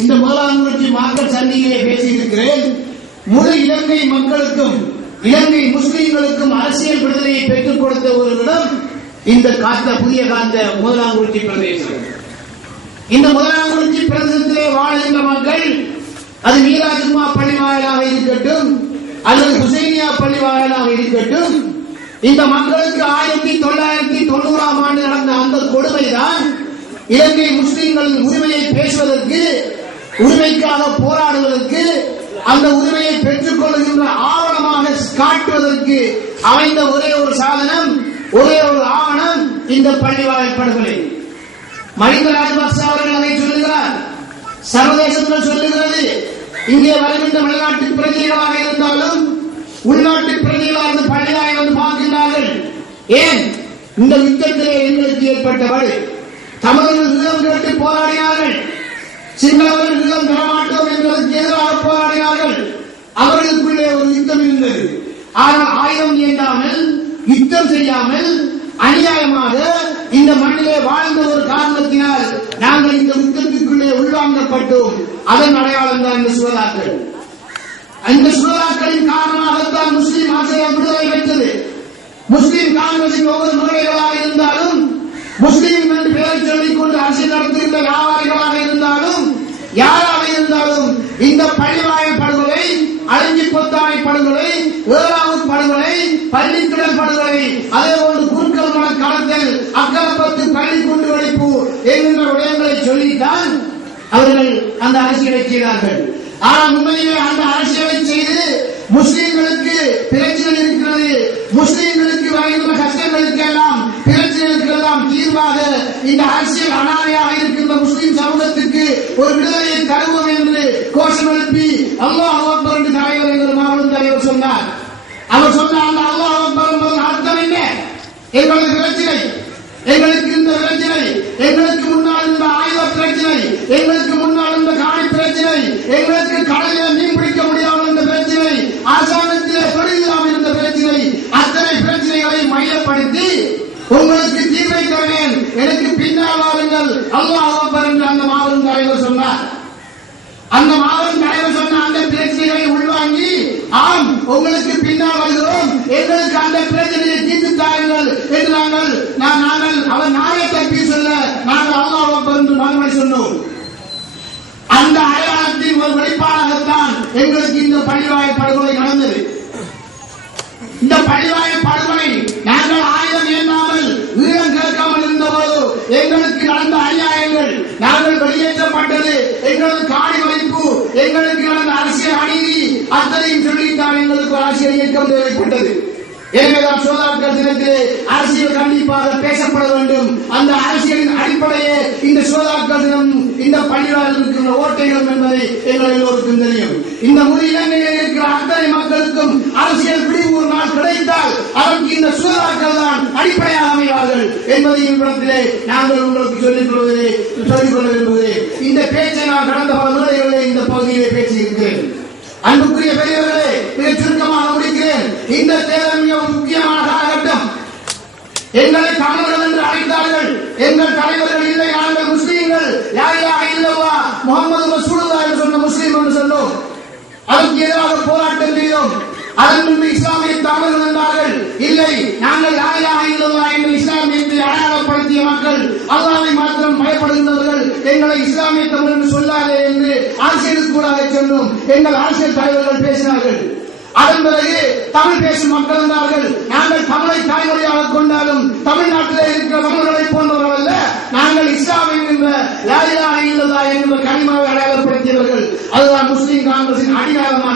இந்த முதலாம் நூற்றி சந்தியிலே பேசியிருக்கிறேன். முழு இலங்கை மக்களுக்கும் இலங்கை முஸ்லீம்களுக்கும் அரசியல் விடுதலையை பெற்றுக் கொடுத்த ஒரு இடம் இந்த காத்த புதிய காந்த முதலாங்குறிச்சி பிரதேசம். இந்த முதலாங்குறிச்சி பிரதேசத்திலே வாழ்கின்ற மக்கள் அது மீராஜுமா பள்ளி வாயிலாக இருக்கட்டும் அல்லது ஹுசைனியா பள்ளி வாயிலாக இருக்கட்டும் இந்த மக்களுக்கு ஆயிரத்தி தொள்ளாயிரத்தி தொண்ணூறாம் ஆண்டு நடந்த அந்த கொடுமைதான் இலங்கை முஸ்லீம்களின் உரிமையை பேசுவதற்கு உரிமைக்காக போராடுவதற்கு அந்த உரிமையை பெற்றுக் கொள்கின்ற ஆவணமாக காட்டுவதற்கு அமைந்த ஒரே ஒரு சாதனம் ஒரே ஒரு ஆவணம் இந்த பள்ளிவாயல் படுகொலை. மனித ராஜபக்ச அவர்கள் அதை சொல்லுகிறார். சர்வதேசங்கள் சொல்லுகிறது. இங்கே வருகின்ற வெளிநாட்டு பிரதிகளாக இருந்தாலும் உள்நாட்டு பிரதிகளாக இருந்து பள்ளிவாயை வந்து பார்க்கின்றார்கள். ஏன்? இந்த யுத்தத்திலே எங்களுக்கு ஏற்பட்டவர் தமிழர்கள் கேட்டு போராடினார்கள். சிங்களவர்கள் நிலம் தரமாட்டோம் என்பதற்கு எதிராக போராடினார்கள் அவர்களுக்குள்ளே ஒரு யுத்தம் இருந்தது. ஆனால் ஆயுதம் ஏந்தாமல் யுத்தம் செய்யாமல் அநியாயமாக இந்த மண்ணிலே வாழ்ந்த ஒரு காரணத்தினால் நாங்கள் இந்த யுத்தத்திற்குள்ளே உள்வாங்கப்பட்டோம். அதன் அடையாளம் தான் இந்த சுவதாக்கள் அந்த சுவதாக்களின் காரணமாகத்தான் முஸ்லிம் ஆசிரியர் விடுதலை பெற்றது. முஸ்லிம் காங்கிரசின் ஒவ்வொரு முறைகளாக இருந்தாலும் முஸ்லீம் என்று பெயரை சொல்லிக்கொண்டு அரசியல் நடத்துகின்ற வியாபாரிகளாக இருந்தாலும் யாராக இருந்தாலும் இந்த பள்ளிவாய படுகொலை அழிஞ்சி பொத்தானை படுகொலை ஏழாவது படுகொலை பள்ளிக்கிடல் படுகொலை அதே போன்று குறுக்கல் மன கடத்தல் அக்கலப்பத்து பள்ளி குண்டு வெடிப்பு என்கின்ற விடயங்களை சொல்லித்தான் அவர்கள் அந்த அரசியலை செய்தார்கள். ஆனால் உண்மையிலே அந்த அரசியலை செய்து முஸ்லிம்களுக்கு பிரச்சனை இருக்கிறது. முஸ்லீம் வருகின்ற கஷ்டங்களுக்கு எல்லாம் பிரச்சனைகளுக்கு எல்லாம் தீர்வாக இந்த அரசியல் அனாதையாக இருக்கின்ற முஸ்லிம் சமூகத்திற்கு ஒரு விடுதலையை தருவோம் என்று கோஷம் எழுப்பி அல்லாஹ் அக்பர் என்று தலைவர் என்று மாவட்ட தலைவர் சொன்னார். அவர் சொன்ன அந்த அல்லாஹ் அக்பர் என்பதன் அர்த்தம் என்ன? எங்களுக்கு பிரச்சனை எங்களுக்கு இந்த பிரச்சனை எங்களுக்கு முன்னால் இருந்த ஆயுத பிரச்சனை எங்களுக்கு முன்னால் இருந்த காணி பிரச்சனை எங்களுக்கு கடலில் மீன் பிடிக்க முடியாமல் இருந்த பிரச்சனை அரசாங்கத்திலே தொழிலாமல் இருந்த பிரச்சனை அத்தனை பிரச்சனைகளை மையப்படுத்தி உங்களுக்கு தீர்வை தருவேன் எனக்கு பின்னால் வாருங்கள் அல்லாஹ் அக்பர் என்று அந்த மாபெரும் தலைவர் சொன்னார். அந்த மாபெரும் தலைவர் சொன்ன அந்த பிரச்சனைகளை உள்வாங்கி ஆம் உங்களுக்கு பின்னால் வருகிறோம். எங்களுக்கு அந்த பிரச்சனையை தீர்த்து தாருங்கள் என்று நாங்கள் நான் நாங்கள் அவர் நானே தப்பி சொல்ல நாங்கள் அல்லாஹ் அக்பர் என்று மறுமை சொன்னோம். அந்த அடையாளத்தின் ஒரு வெளிப்பாடாகத்தான் எங்களுக்கு இந்த பழிவாய படுகொலை நடந்தது. இந்த பழிவாய படுகொலை நாங்கள் ஆயுதம் ஏந்தாமல் வீரம் கேட்காமல் இருந்தபோது எங்களுக்கு நடந்த அநியாயங்கள் நாங்கள் வெளியேற்றப்பட்டது. எங்களது காணி வைப்பு எங்களுக்கு நடந்த அரசியல் அநீதி அத்தனையும் சொல்லித்தான் எங்களுக்கு அரசியல் இயக்கம் தேவைப்பட்டது. எனவேதான் சோதாக்கள் தினத்திலே அரசியல் கண்டிப்பாக பேசப்பட வேண்டும். அந்த அரசியலின் அடிப்படையே இந்த சோதாக்கள் தினம் இந்த பள்ளிவாரில் இருக்கின்ற ஓட்டைகளும் என்பதை எங்கள் எல்லோருக்கும் தெரியும். இந்த முழு இலங்கையில் இருக்கிற அத்தனை மக்களுக்கும் அரசியல் பிடிவு ஒரு நாள் கிடைத்தால் அதற்கு இந்த சோதாக்கள் தான் அடிப்படையாக அமைவார்கள் என்பதையும் இடத்திலே நாங்கள் உங்களுக்கு சொல்லிக் கொள்வதே சொல்லிக் கொள்ள விரும்புகிறேன். இந்த பேச்சை நான் கடந்த பல முறைகளிலே இந்த பகுதியிலே பேசியிருக்கிறேன். அன்புக்குரிய பெரியவர்களே மிக சுருக்கமாக முடிக்கிறேன். இந்த தேர்தல் மிக முக்கியமான காலகட்டம் எங்களை தமிழர்கள் என்று அழைத்தார்கள். எங்கள் தலைவர்கள் இல்லை நாங்கள் முஸ்லீம்கள். யாரையாக இல்லவா? முகமது மசூலுல்லா என்று சொன்ன முஸ்லீம் என்று சொன்னோம். அதற்கு எதிராக போராட்டம் செய்தோம். அதன் முன்பு இஸ்லாமிய தமிழர்கள் என்றார்கள் இல்லை நாங்கள் யாரையாக இல்லவா என்று இஸ்லாமியத்தை அடையாளப்படுத்திய மக்கள் அல்லாவை மாத்திரம் பயப்படுகின்றவர்கள். எங்களை இஸ்லாமிய தமிழ் என்று கூடாது கூட எங்கள் அரசியல் தலைவர்கள் பேசினார்கள். அதன் பிறகு தமிழ் பேசும் மக்கள் இருந்தார்கள் நாங்கள் தமிழை தாய்மொழியாக கொண்டாலும் தமிழ்நாட்டிலே இருக்கிற தமிழர்களை போன்றவர்கள் அல்ல நாங்கள் இஸ்லாமின் என்ற லாயிலா இல்லதா என்கிற கனிமாவை காங்கிரசின் அடிநாதமான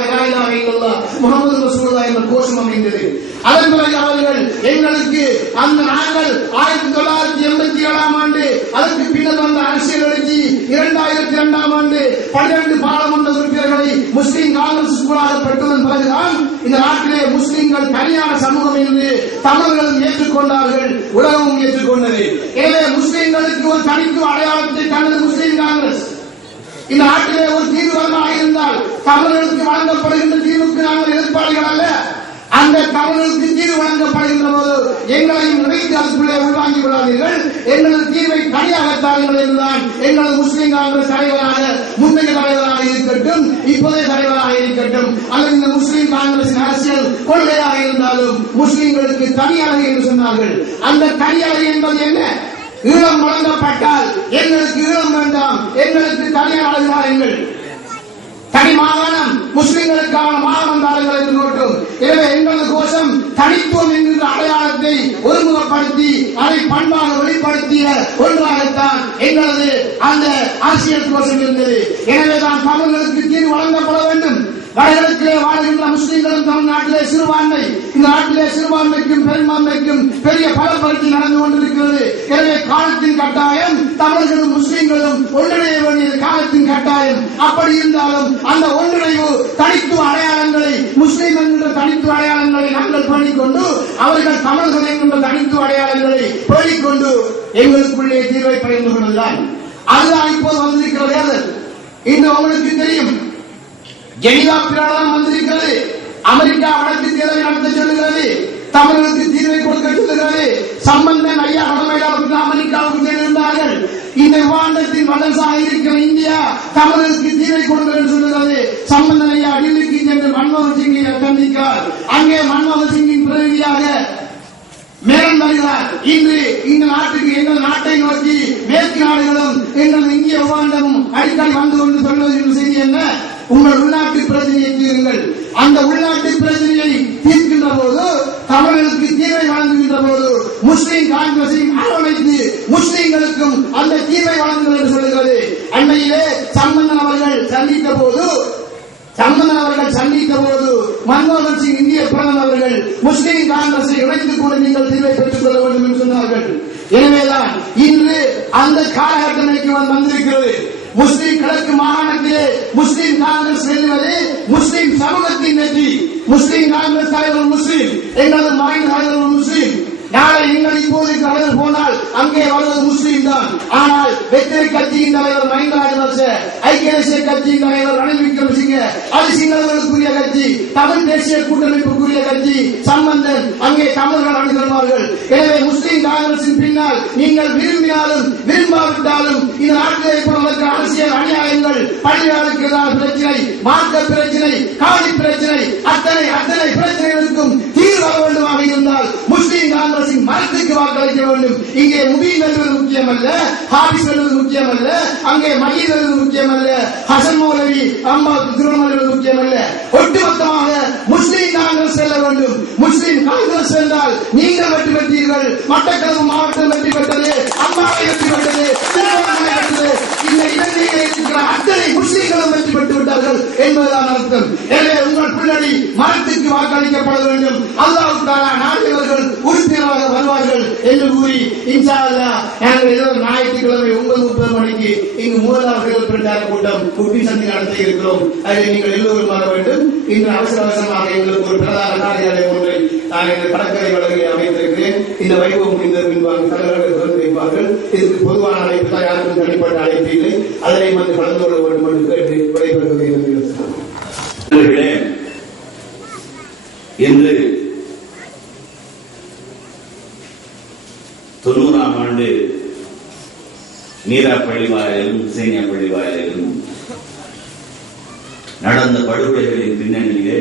முகமது ரசூலுல்லா என்ற கோஷம் அமைந்தது. அதன் பிறகு அவர்கள் எங்களுக்கு அந்த நாங்கள் ஆயிரத்தி தொள்ளாயிரத்தி எண்பத்தி ஏழாம் ஆண்டு அதற்கு பின்னர் வந்த அரசியல் எழுச்சி இரண்டாயிரத்தி இரண்டாம் ஆண்டு பன்னிரண்டு பாராளுமன்ற உறுப்பினர்களை முஸ்லீம் காங்கிரஸ் கூடாக பெற்றதன் பிறகுதான் இந்த நாட்டிலே முஸ்லிம்கள் தனியான சமூகம் என்று தமிழர்களும் ஏற்றுக்கொண்டார்கள் உலகமும் ஏற்றுக்கொண்டது. எனவே முஸ்லிம்களுக்கு ஒரு தனித்துவ அடையாளத்தை தனது முஸ்லீம் காங்கிரஸ். இந்த நாட்டிலே ஒரு தீர்வாக இருந்தால் தமிழர்களுக்கு வழங்கப்படுகின்ற தீர்வுக்கு நாங்கள் எதிர்ப்பாளிகள் அல்ல. அந்த தமிழர்களுக்கு தீர்வு வழங்கப்படுகின்ற போது எங்களையும் நிறைந்து அதுக்குள்ளே உள்வாங்கி விடாதீர்கள். எங்களது தீர்வை தனியாக தாருங்கள் என்றுதான் எங்களது முஸ்லிம் காங்கிரஸ் தலைவராக முந்தைய இப்போதைய தலைவராக இருக்கட்டும் அல்லது இந்த முஸ்லிம் காங்கிரஸ் அரசியல் கொள்கையாக இருந்தாலும் முஸ்லிம்களுக்கு தனியாக என்று சொன்னார்கள். அந்த தனியாக என்பது என்ன? ஈழம் வழங்கப்பட்டால் எங்களுக்கு ஈழம் வேண்டாம். எங்களுக்கு தனியார் அழகாருங்கள் தனி மாகாணம் முஸ்லிம்களுக்கான மாகாணம் தாருங்கள் என்று நோட்டும். எனவே எங்களது கோஷம் தனித்துவம் என்கின்ற அடையாளத்தை ஒருமுகப்படுத்தி அதை பண்பாக வெளிப்படுத்திய ஒன்றாகத்தான் எங்களது அந்த அரசியல் கோஷம் இருந்தது. எனவேதான் தமிழர்களுக்கு தீர்வு வழங்கப்பட வேண்டும். வடகிழக்கிலே வாழ்கின்ற முஸ்லிம்களும் தமிழ்நாட்டிலே சிறுபான்மை இந்த நாட்டிலே சிறுபான்மைக்கும் பெரும்பான்மைக்கும் பெரிய பலப்படுத்தி நடந்து கொண்டிருக்கிறது. எனவே காலத்தின் கட்டாயம் தமிழர்களும் முஸ்லிம்களும் ஒன்றிணைய வேண்டியது காலத்தின் கட்டாயம். அப்படி இருந்தாலும் அந்த ஒன்றிணைவு தனித்துவ அடையாளங்களை முஸ்லிம் என்கின்ற தனித்துவ அடையாளங்களை நாங்கள் பண்ணிக்கொண்டு அவர்கள் தமிழர்கள் என்கின்ற தனித்துவ அடையாளங்களை பேணிக்கொண்டு எங்களுக்குள்ளே தீர்வை படைந்து கொண்டதுதான் அதுதான் இப்போது வந்திருக்கிறது. இன்னும் அவங்களுக்கு உங்களுக்கு தெரியும். ஜெனிவா பிரகடனம் வந்திருக்கிறது அமெரிக்கா வடக்கு தேர்தலை நடத்த சொல்லுகிறது தமிழர்களுக்கு தீர்வை கொடுக்க சொல்லுகிறது சம்பந்தன் ஐயா வடமையாவுக்கு அமெரிக்காவுக்கு சென்றிருந்தார்கள். இந்த விவாதத்தின் வல்லரசாக இருக்கிற இந்தியா தமிழர்களுக்கு தீர்வை கொடுக்க என்று சொல்லுகிறது சம்பந்தன் ஐயா டெல்லிக்கு சென்று மன்மோகன் சிங்கை சந்திக்கிறார். அங்கே மன்மோகன் சிங்கின் பிரதிநிதியாக மேலும் வருகிறார். இன்று இந்த நாட்டுக்கு எங்கள் நாட்டை நோக்கி மேற்கு நாடுகளும் எங்கள் இந்திய விவாதமும் அடிக்கடி வந்து கொண்டு சொல்வது செய்தி என்ன? உங்கள் உள்நாட்டு பிரச்சனையை தீருங்கள். அந்த உள்நாட்டு பிரச்சனையை தீர்க்கின்ற போது தமிழர்களுக்கு தீர்வை வழங்குகின்ற போது முஸ்லிம் காங்கிரஸையும் அரவணைத்து முஸ்லிம்களுக்கும் அந்த தீர்வை வழங்குங்கள் என்று சொல்லுகிறது. அண்மையிலே சம்பந்தன் அவர்கள் சந்தித்த போது சம்பந்தன் அவர்கள் சந்தித்த போது மன்மோகன் சிங் இந்திய பிரதமர் அவர்கள் முஸ்லிம் காங்கிரஸை இணைத்துக் கூட நீங்கள் தீர்வை பெற்றுக் கொள்ள வேண்டும் என்று சொன்னார்கள். எனவேதான் இன்று அந்த காலகட்டமைக்கு வந்திருக்கிறது. முஸ்லிம் கிழக்கு மாகாணத்திலே முஸ்லிம் காங்கிரஸ் வெல்லுவது முஸ்லிம் சமூகத்தின் வெற்றி. முஸ்லிம் காங்கிரஸ் தலைவர் முஸ்லிம் எங்களது மறைந்த தலைவர் முஸ்லிம். நாளை நீங்கள் இப்போது தலைவர் போனால் அங்கே வருவது முஸ்லீம் தான். ஆனால் வெற்றி கட்சியின் தலைவர் மஹிந்த ராஜபக்ச ஐக்கிய தேசிய கட்சியின் தலைவர் ரணில் அது சிங்களவர்களுக்குரிய கட்சி தமிழ் தேசிய கூட்டமைப்புக்குரிய கட்சி சம்பந்தன் அங்கே தமிழர்கள் அணுகிறார்கள் எனவே முஸ்லீம் காங்கிரசின் பின்னால் நீங்கள் விரும்பினாலும் விரும்பாவிட்டாலும் இந்த நாட்டில் இப்பொழுது அரசியல் அநியாயங்கள் பணியாளருக்கு எதிரான பிரச்சனை மார்க்க பிரச்சனை காவலி பிரச்சனை அத்தனை அத்தனை பிரச்சனைகளுக்கும் தீர்வு வேண்டுமாக இருந்தால் முஸ்லீம் காங்கிரசின் மரத்துக்கு வாக்களிக்க வேண்டும். இங்கே முபீன் வெல்வது முக்கியம் அல்ல ஹாபிஸ் வெல்வது முக்கியம் அல்ல அங்கே மகீத் வெல்வது முக்கியம் அல்ல ஹசன் மௌலவி அம்மா திருமணம் வெல்வது முக்கியம் அல்ல ஒட்டுமொத்தமாக முஸ்லீம் காங்கிரஸ் செல்ல வேண்டும். முஸ்லீம் காங்கிரஸ் சென்றால் நீங்கள் வெற்றி பெற்றீர்கள். மட்டக்களவு மாவட்டம் வெற்றி பெற்றது. அம்மாவை வெற்றி பெற்றது. இந்த இடங்களில் இருக்கிற அத்தனை முஸ்லிம்களும் வெற்றி பெற்று விட்டார்கள் என்பதுதான் அர்த்தம். எனவே உங்கள் பின்னணி மரத்துக்கு வாக்களிக்கப்பட வேண்டும். அல்லாவுக்கான நாடுகள் உறுப்பினராக வருவார்கள் என்று கூறி இன்ஷா அல்லா நாங்கள் ஏதோ ஞாயிற்றுக்கிழமை ஒன்பது முப்பது மணிக்கு இங்கு மூலவர்கள் பிரச்சார கூட்டம் குட்டி சந்தி நடத்த இருக்கிறோம். அதில் நீங்கள் எல்லோரும் வர வேண்டும். இன்று அவசர அவசரமாக எங்களுக்கு ஒரு பிரதான காரியாலயம் ஒன்றை நான் இந்த கடற்கரை வளர்களை அமைத்திருக்கிறேன். இந்த வைபவம் முடிந்த பின்பாக தலைவர்கள் திறந்து வைப்பார்கள் இதுக்கு பொதுவான அழைப்பு தான் யாருக்கும் தனிப்பட்ட அழைப்பு இல்லை. அதனை வந்து கலந்து கொள்ள வேண்டும் என்று கேட்டு விடைபெறுவதை நன்றி நண்பர்களே, இன்று தொண்ணூறாம் ஆண்டு மீரா பள்ளிவாயிலும் சேனியா பள்ளிவாயிலும் நடந்த படுகொலைகளின் பின்னணியிலே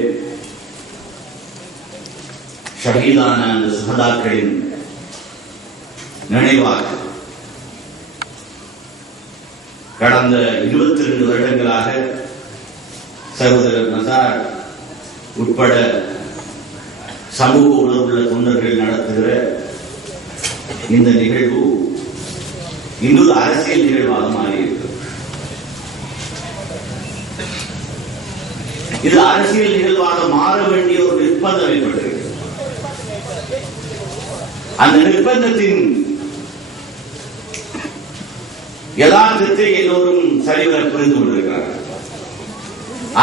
ஷஹீதான அந்த சகதாக்களின் நினைவாக கடந்த இருபத்தி ரெண்டு வருடங்களாக சகோதரர் நசார் உட்பட சமூக உணர்வுள்ள தொண்டர்கள் நடத்துகிற இந்த நிகழ்வு இன்று அரசியல் நிகழ்வாக மாறியிருக்கிறது. இது அரசியல் நிகழ்வாக மாற வேண்டிய ஒரு நிர்பந்தம் ஏற்பட்டிருக்கு. அந்த நிர்பந்தத்தின் யதார்த்தத்தை எல்லோரும் சரிவர புரிந்து கொண்டிருக்கிறார்கள்.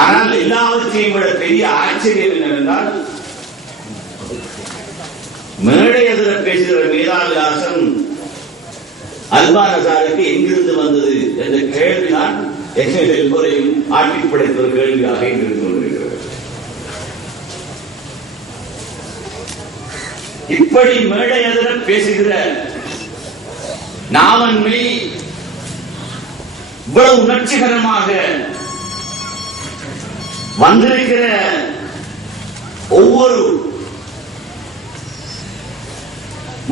ஆனால் எல்லாவற்றையும் விட பெரிய ஆச்சரியம் என்னவென்றால் மேடை எதிர பேசுகிற மேதாவிலாசம் அல்பாரசாருக்கு எங்கிருந்து வந்தது என்ற கேள்விதான் எங்கள் எல்லோரையும் ஆட்சி படைத்த ஒரு கேள்வியாக இருந்து கொண்டிருக்கிறது இப்படி மேடை எதிர பேசுகிற நாவன்மை இவ்வளவு உணர்ச்சிகரமாக வந்திருக்கிற ஒவ்வொரு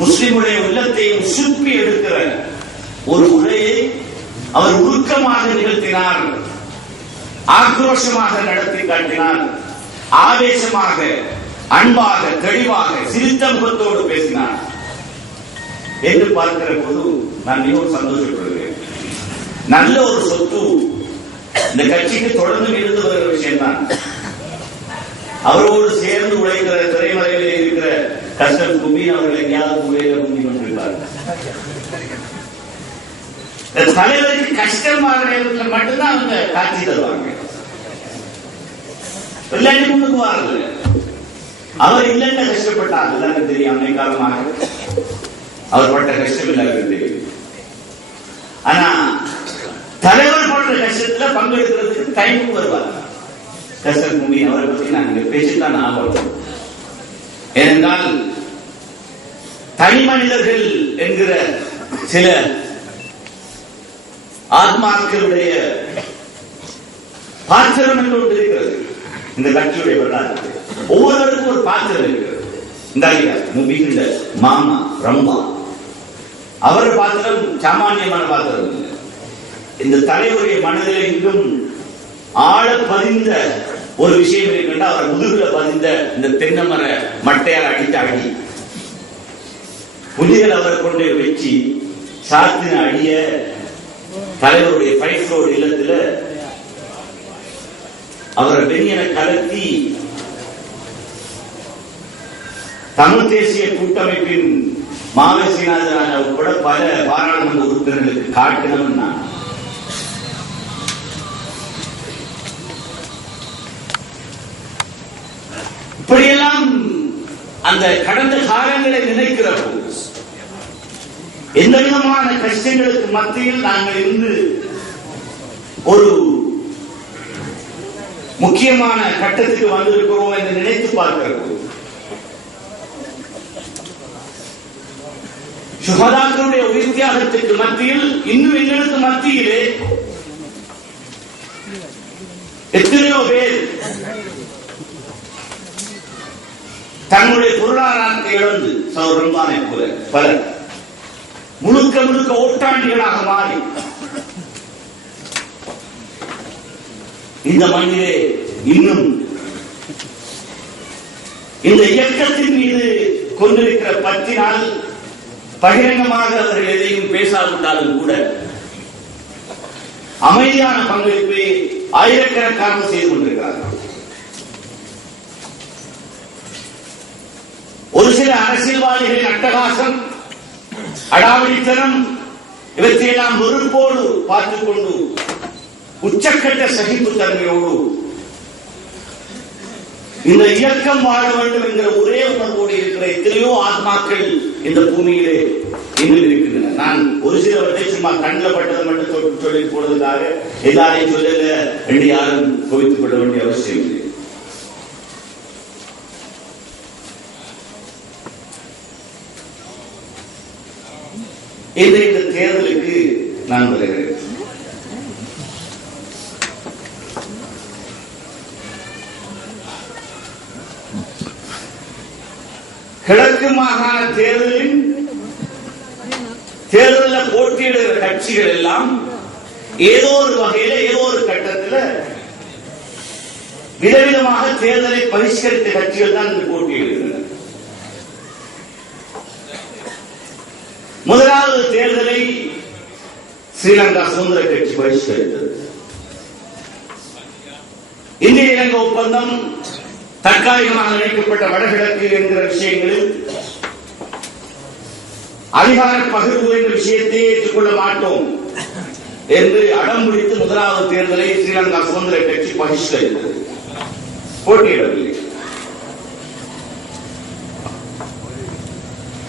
முஸ்லிமுடைய உள்ளத்தையும் சுப்பி எடுக்கிற ஒரு உரையை அவர் உருக்கமாக நிகழ்த்தினார். ஆக்ரோஷமாக நடத்தி காட்டினார். ஆவேசமாக அன்பாக தெளிவாக சிரித்த முகத்தோடு பேசினார். என்று பார்க்கிற போது நான் மிகவும் சந்தோஷப்படுகிறேன். நல்ல ஒரு சொத்து. இந்த கட்சிக்கு தொடர்ந்து இருந்து வருகிற விஷயம்தான். அவரோடு சேர்ந்து உழைக்கிற திரைமறையில் இருக்கிற கஷ்டம் கும்மி அவர்கள் எங்கேயாவது முறையில கும்மி கொண்டிருப்பார் இந்த தலைவருக்கு கஷ்டமான நேரத்தில் மட்டும்தான் அவங்க காட்சி தருவாங்க. இல்லாட்டி முன்னுக்கு வாரல அவர் இல்லைன்னு கஷ்டப்பட்டார். எல்லாரும் தெரியும் அன்னை காலமாக. அவர் பட்ட கஷ்டம் எல்லாருக்கும் தெரியும். ஆனா தலைவர் படுற கஷ்டத்துல பங்கெடுக்கிறதுக்கு டைமுக்கு வருவார். கஷ்டம் பூமி அவரை பத்தி நாங்க பேசித்தான் ஆகணும். ஏனென்றால் தனி மனிதர்கள் என்கிற சில ஆத்மாக்களுடைய பாத்திரம் என்று ஒன்று இருக்கிறது. இந்த கட்சியுடைய வரலாறு. ஒவ்வொருவருக்கும் ஒரு பாத்திரம் இருக்கிறது. இந்த ஐயா மாமா ரம்பா அவர் பாத்திரம் சாமானியமான பாத்திரம் இந்த தலைவருடைய மனதில் இன்னும் ஆழ பதிந்த ஒரு விஷயம் இருக்கின்ற அவர் முதுகுல பதிந்த இந்த தென்னமர மட்டையால் அடித்த அடி புலிகள் அவர் கொண்டு வச்சு சாத்தின அடிய தலைவருடைய ஃபைவ் ரோடு இல்லத்துல அவரை வெளியன கலத்தி தமிழ் தேசிய கூட்டமைப்பின் மாவசிநாதன் உட்பட பல பாராளுமன்ற உறுப்பினர்களுக்கு காட்டணும் நான். அந்த கடந்த காலங்களை நினைக்கிற போது எந்த விதமான கஷ்டங்களுக்கு மத்தியில் நாங்கள் இருந்து ஒரு முக்கியமான கட்டத்துக்கு வந்திருக்கிறோம் என்று நினைத்து பார்க்கிற போது சுகதாக்களுடைய உயிர் தியாகத்திற்கு மத்தியில் இன்னும் எங்களுக்கு மத்தியிலே எத்தனையோ பேர் தங்களுடைய பொருளாதாரத்தை இழந்து சௌரம்பானை போல பலர் முழுக்க முழுக்க ஓட்டாண்டிகளாக மாறி. இந்த மண்ணிலே இன்னும் இந்த இயக்கத்தின் மீது கொண்டிருக்கிற பற்றினால் பகிரங்கமாக அவர்கள் எதையும் பேசாவிட்டாலும் கூட அமைதியான பங்களிப்பை ஆயிரக்கணக்கான செய்து கொண்டிருக்கிறார்கள். ஒரு அரசியல்வாதிகளின் அட்டகாசம் அடாவடித்தனம் இவற்றையெல்லாம் வெறுப்போடு பார்த்துக் கொண்டு உச்சக்கட்ட சகிப்புத்தன்மையோடு இந்த இயக்கம் வாழ வேண்டும் என்கிற ஒரே உணர்வோடு இருக்கிற எத்தனையோ ஆத்மாக்கள் இந்த பூமியிலே இன்னும் இருக்கின்றன. நான் ஒரு சிலவற்றை சும்மா கண்ணில் பட்டதை மட்டும் சொல்லி சொல்லி போனதுக்காக எல்லாரையும் சொல்லல என்று யாரும் குவித்துக் கொள்ள வேண்டிய அவசியம் இல்லை. இந்த இந்த தேர்தலுக்கு நான் வருகிறேன்? கிழக்கு மாகாண தேர்தலின் தேர்தலில் போட்டியிடுகிற கட்சிகள் எல்லாம் ஏதோ ஒரு வகையில ஏதோ ஒரு கட்டத்தில் விதவிதமாக தேர்தலை பரிஷ்கரித்த கட்சிகள் தான் இந்த போட்டியிடுகின்றன. முதலாவது தேர்தலை ஸ்ரீலங்கா சுதந்திர கட்சி பரிஷ்கரித்தது இந்திய இலங்கை ஒப்பந்தம் தற்காலிகமாக இணைக்கப்பட்ட வடகிழக்கு என்கிற விஷயங்களில் அதிகார பகிர்வு என்ற விஷயத்தை ஏற்றுக்கொள்ள மாட்டோம் என்று அடம் பிடித்து முதலாவது தேர்தலை ஸ்ரீலங்கா சுதந்திர கட்சி பகிஷ்கரித்தது. போட்டியிடவில்லை.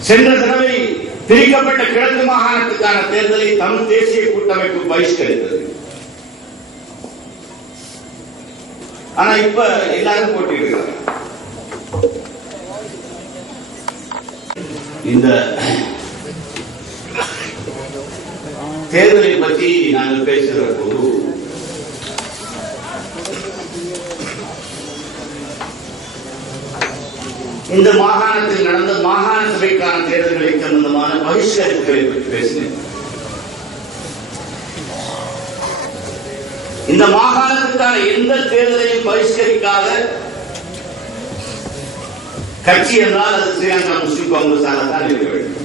சென்ற தடவை பிரிக்கப்பட்ட கிழக்கு மாகாணத்துக்கான தேர்தலை தமிழ் தேசிய கூட்டமைப்பு பகிஷ்கரித்தது. ஆனா இப்ப எல்லாரும் போட்டிருக்கிறாங்க இந்த தேர்தலை பற்றி நாங்கள் பேசுகிற போது இந்த மாகாணத்தில் நடந்த மாகாண சபைக்கான தேர்தல்களை சம்பந்தமான பகிஷ்கரிப்புகளை பற்றி பேசினேன் இந்த மாகாணத்துக்கான எந்த தேர்தலையும் பரிஷ்கரிக்காத கட்சி என்றால் அது ஸ்ரீலங்கா முஸ்லிம் காங்கிரஸ் தான் இருக்க வேண்டும்.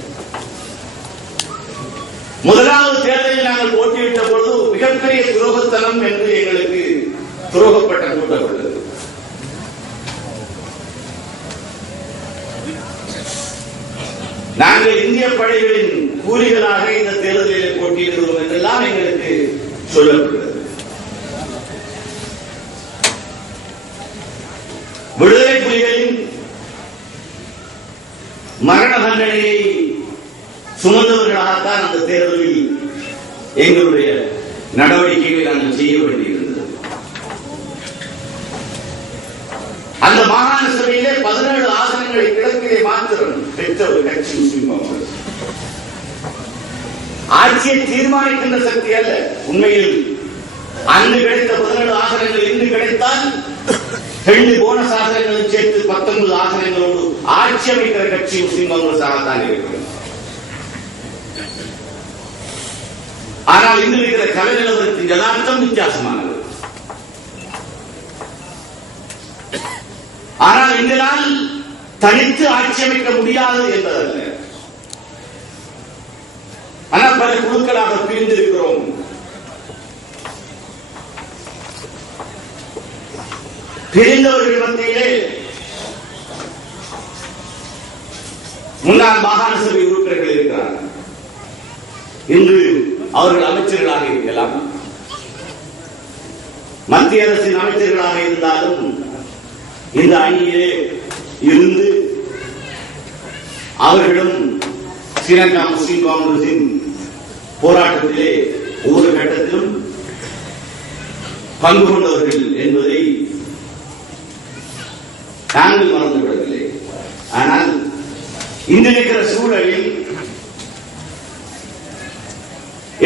முதலாவது தேர்தலில் நாங்கள் போட்டியிட்ட பொழுது மிகப்பெரிய துரோகத்தனம் என்று எங்களுக்கு துரோகப்பட்ட கூட்டப்பட்டது நாங்கள் இந்திய படைகளின் கூலிகளாக இந்த தேர்தலில் போட்டியிடுகிறோம் என்றெல்லாம் எங்களுக்கு சொல்லப்படுகிறது விடுதலை புலிகளின் மரண தண்டனையை சுமந்தவர்களாகத்தான் அந்த தேர்தலில் எங்களுடைய நடவடிக்கைகளை நாங்கள் செய்ய வேண்டியிருந்தது. அந்த மாகாண சபையிலே பதினேழு ஆசனங்களை கிழக்கிலே மாத்திரம் பெற்ற முஸ்லிம் ஆட்சியை தீர்மானிக்கின்ற சக்தி அல்ல உண்மையில் அன்று கிடைத்த பதினேழு ஆசனங்கள் இன்று கிடைத்தால் ரெண்டு போனஸ் ஆசனங்களும் சேர்த்து பத்தொன்பது ஆசனங்களோடு ஆட்சி அமைக்கிற கட்சி முஸ்லிம் காங்கிரஸாகத்தான் இருக்கிறது. ஆனால் இன்று இருக்கிற கலை நிலவரத்தின் யதார்த்தம் வித்தியாசமானது. ஆனால் எங்களால் தனித்து ஆட்சி அமைக்க முடியாது என்பதல்ல. ஆனால் பல குழுக்களாக பிரிந்திருக்கிறோம். பிரிந்தவர்கள் மத்தியிலே முன்னாள் மாகாண சபை உறுப்பினர்கள் இருக்கிறார்கள். இன்று அவர்கள் அமைச்சர்களாக இருக்கலாம். மத்திய அரசின் அமைச்சர்களாக இருந்தாலும் இந்த அணியிலே இருந்து அவர்களும் ஸ்ரீலங்கா முஸ்லிம் காங்கிரசின் போராட்டத்திலே ஒவ்வொரு கட்டத்திலும் பங்கு கொண்டவர்கள் என்பதை நாங்கள் மறந்துவிடவில்லை ஆனால் இந்த இருக்கிற சூழலில்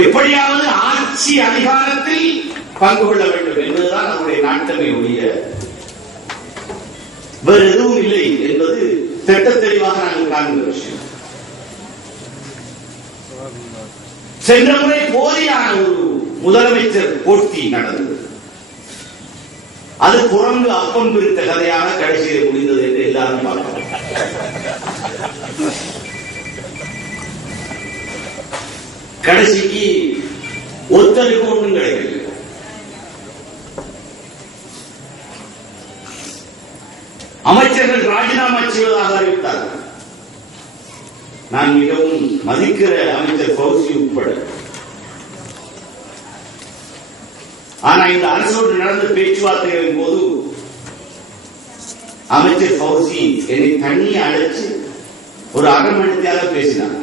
எப்படியாவது ஆட்சி அதிகாரத்தில் பங்கு கொள்ள வேண்டும் என்பதுதான் நம்முடைய நாட்டமை உடைய வேறு எதுவும் இல்லை என்பது திட்ட தெளிவாக நாங்கள் காண்கிற விஷயம். சென்ற முறை போதியான ஒரு முதலமைச்சர் போட்டி நடந்தது. அது குரங்கு அப்பம் பிரித்த கதையாக கடைசியில் முடிந்தது என்று எல்லாரும் பார்க்கிறோம் கடைசிக்கு ஒத்தருக்கு ஒன்றும் கிடைக்கவில்லை. அமைச்சர்கள் ராஜினாமா செய்வதாக அறிவித்தார்கள் நான் மிகவும் மதிக்கிற அமைச்சர் பௌசி உட்பட. ஆனா இந்த அரசோடு நடந்த பேச்சுவார்த்தைகளின் போது அமைச்சர் பௌசி என்னை தனியே அழைச்சு ஒரு அகமணித்தியாக பேசினார்.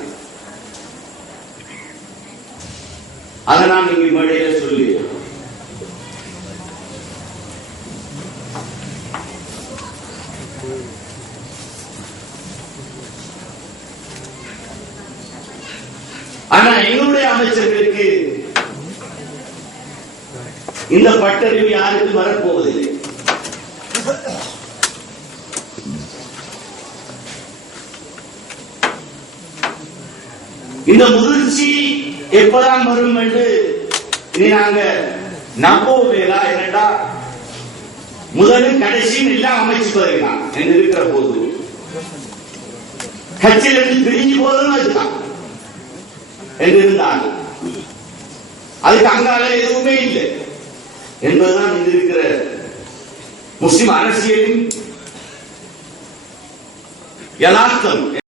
அதை நான் இங்கு மேடையில சொல்லி ஆனா எங்களுடைய அமைச்சர்களுக்கு இந்த பட்டறிவு யாருக்கும் வரப்போவதில்லை. இந்த முதிர்ச்சி எப்பதான் வரும் என்று இனி நாங்க நம்புவேலா என்னடா முதலும் கடைசியும் எல்லாம் அமைச்சு வருகிறான் என்று இருக்கிற போது கட்சியிலிருந்து பிரிஞ்சு போதும் அதுதான். என்று இருந்தாங்க அதுக்கு அங்கால எதுவுமே இல்லை. என்பதுதான் இங்கு இருக்கிற முஸ்லிம் அரசியலின் யதார்த்தம்.